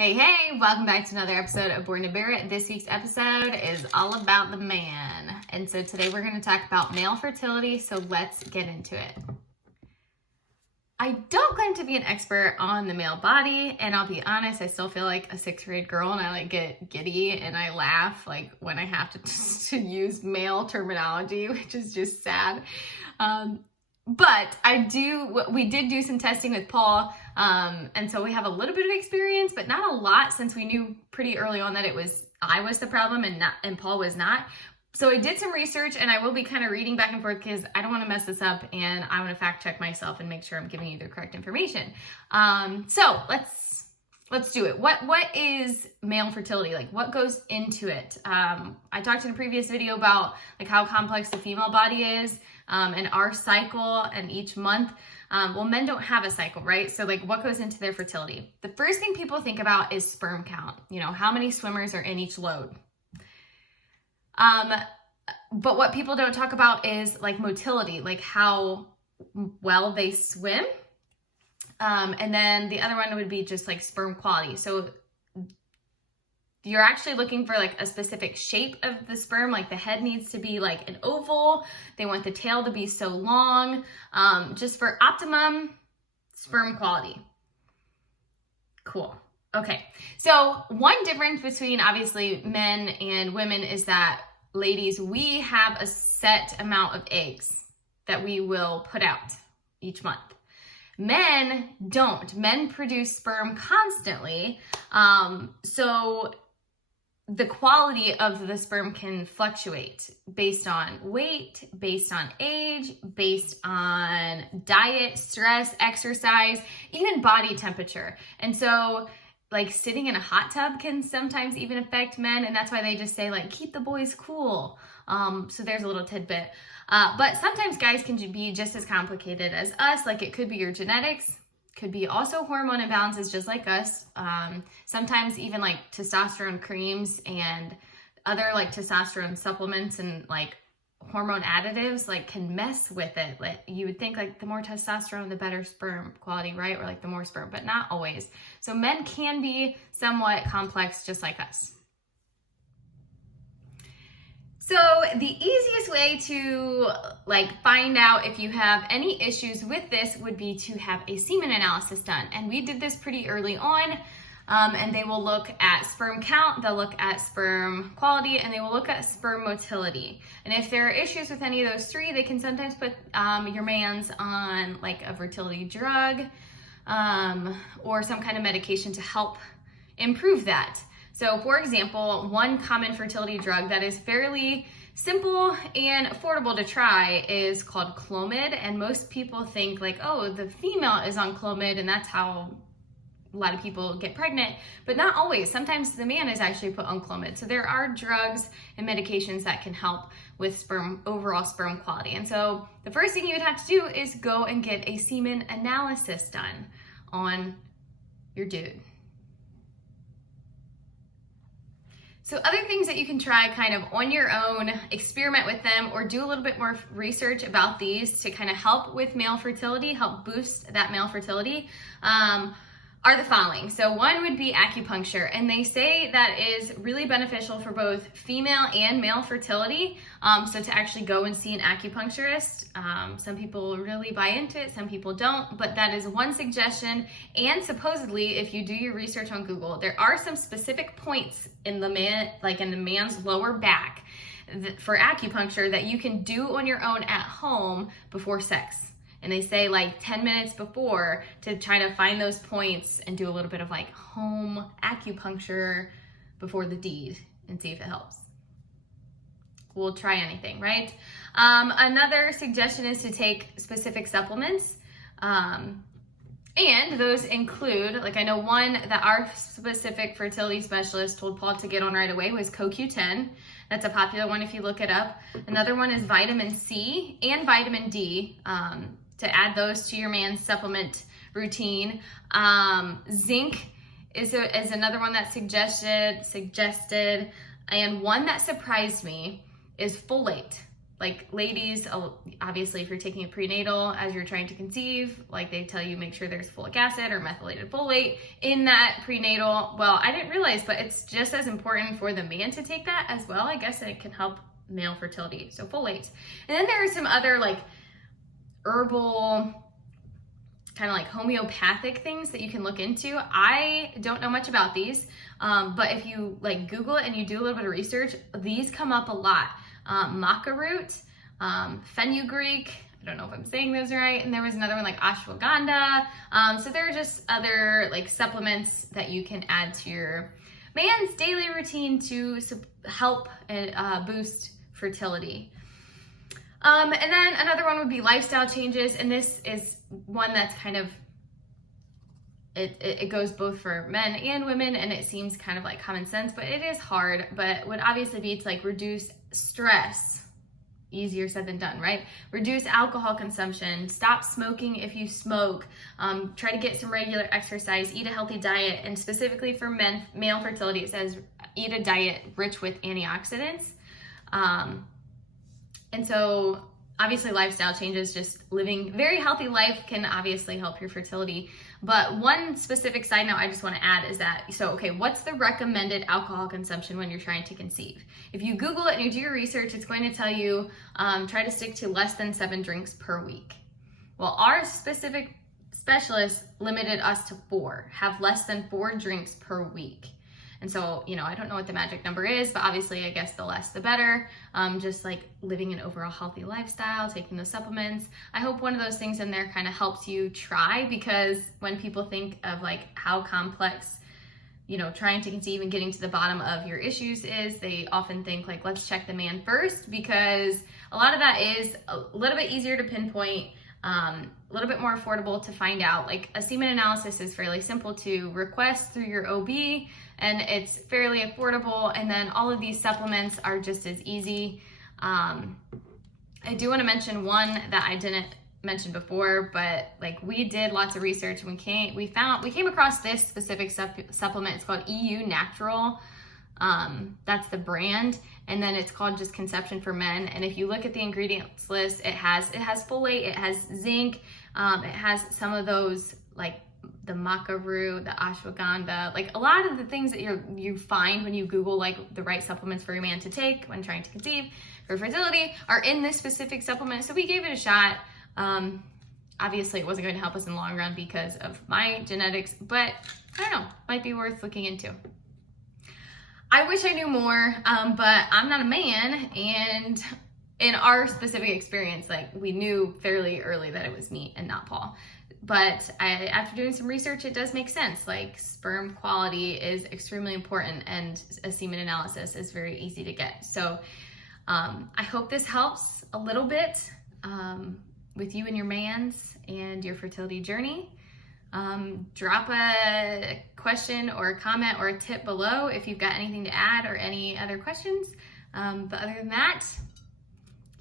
Hey, welcome back to another episode of Born to Bear It. This week's episode is all about the man. And so today we're going to talk about male fertility, so let's get into it. I don't claim to be an expert on the male body, and I'll be honest, I still feel like a 6th grade girl, and I get giddy and I laugh when I have to use male terminology, which is just sad. But we did do some testing with Paul, and so we have a little bit of experience, but not a lot, since we knew pretty early on that I was the problem and Paul was not. So I did some research, and I will be kind of reading back and forth because I don't want to mess this up, and I want to fact check myself and make sure I'm giving you the correct information. So let's do it. What is male fertility? What goes into it? I talked in a previous video about how complex the female body is, and our cycle and each month. Well, men don't have a cycle, right? So what goes into their fertility? The first thing people think about is sperm count. How many swimmers are in each load? But what people don't talk about is motility, how well they swim. And then the other one would be just sperm quality. So you're actually looking for a specific shape of the sperm. The head needs to be an oval. They want the tail to be so long, just for optimum sperm quality. Cool. Okay. So one difference between obviously men and women is that, ladies, we have a set amount of eggs that we will put out each month. Men don't. Men produce sperm constantly. So the quality of the sperm can fluctuate based on weight, based on age, based on diet, stress, exercise, even body temperature. And so sitting in a hot tub can sometimes even affect men, and that's why they just say keep the boys cool. So there's a little tidbit. But sometimes guys can be just as complicated as us. It could be your genetics, could be also hormone imbalances just like us. Sometimes even testosterone creams and other testosterone supplements and hormone additives can mess with it. You would think the more testosterone, the better sperm quality, right? Or the more sperm, but not always. So men can be somewhat complex just like us. So the easiest way to find out if you have any issues with this would be to have a semen analysis done. And we did this pretty early on. And they will look at sperm count, they'll look at sperm quality, and they will look at sperm motility. And if there are issues with any of those three, they can sometimes put your mans on a fertility drug, or some kind of medication to help improve that. So for example, one common fertility drug that is fairly simple and affordable to try is called Clomid. And most people think oh, the female is on Clomid and that's how a lot of people get pregnant, but not always. Sometimes the man is actually put on Clomid. So there are drugs and medications that can help with overall sperm quality. And so the first thing you would have to do is go and get a semen analysis done on your dude. So other things that you can try kind of on your own, experiment with them, or do a little bit more research about these to kind of help with male fertility, help boost that male fertility, are the following. So one would be acupuncture, and they say that is really beneficial for both female and male fertility. So to actually go and see an acupuncturist, some people really buy into it, some people don't, but that is one suggestion. And supposedly, if you do your research on Google, there are some specific points in the in the man's lower back for acupuncture that you can do on your own at home before sex. And they say 10 minutes before to try to find those points and do a little bit of home acupuncture before the deed and see if it helps. We'll try anything, right? Another suggestion is to take specific supplements. And those include, I know one that our specific fertility specialist told Paul to get on right away was CoQ10. That's a popular one if you look it up. Another one is vitamin C and vitamin D. To add those to your man's supplement routine. Zinc is another one that's suggested, and one that surprised me is folate. like ladies, obviously if you're taking a prenatal as you're trying to conceive, like they tell you make sure there's folic acid or methylated folate in that prenatal. Well, I didn't realize, but it's just as important for the man to take that as well. I guess it can help male fertility, so folate. And then there are some other like herbal, kind of like homeopathic things that you can look into. I don't know much about these, but if you like Google it and you do a little bit of research, these come up a lot. Maca root, fenugreek, I don't know if I'm saying those right, and there was another one like ashwagandha. So there are just other like supplements that you can add to your man's daily routine to help and boost fertility. And then another one would be lifestyle changes, and this is one that's kind of, it goes both for men and women, and it seems kind of like common sense, but it is hard. But would obviously be to like reduce stress. Easier said than done, right? Reduce alcohol consumption, stop smoking if you smoke, try to get some regular exercise, eat a healthy diet, and specifically for male fertility, it says eat a diet rich with antioxidants. And so obviously lifestyle changes, just living very healthy life can obviously help your fertility. But one specific side note I just want to add is that, so okay, what's the recommended alcohol consumption when you're trying to conceive? If you Google it and you do your research, it's going to tell you try to stick to less than 7 drinks per week. Well, our specific specialist limited us to 4, have less than 4 drinks per week. And so, you know, I don't know what the magic number is, but obviously I guess the less the better. Just like living an overall healthy lifestyle, taking those supplements. I hope one of those things in there kind of helps you try, because when people think of like how complex, you know, trying to conceive and getting to the bottom of your issues is, they often think like, let's check the man first, because a lot of that is a little bit easier to pinpoint, a little bit more affordable to find out. Like a semen analysis is fairly simple to request through your OB, and it's fairly affordable. And then all of these supplements are just as easy. I do want to mention one that I didn't mention before, but like we did lots of research and we came across this specific supplement. It's called EU Natural. That's the brand. And then it's called just Conception for Men. And if you look at the ingredients list, it has folate, it has zinc, it has some of those like the maca root, the ashwagandha, like a lot of the things that you find when you Google like the right supplements for your man to take when trying to conceive for fertility are in this specific supplement. So we gave it a shot. Obviously it wasn't going to help us in the long run because of my genetics, but I don't know, might be worth looking into. I wish I knew more, but I'm not a man, and in our specific experience, like we knew fairly early that it was me and not Paul. But after doing some research, it does make sense. Like sperm quality is extremely important, and a semen analysis is very easy to get. So I hope this helps a little bit with you and your mans and your fertility journey. Drop a question or a comment or a tip below if you've got anything to add or any other questions. But other than that,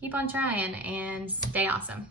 keep on trying and stay awesome.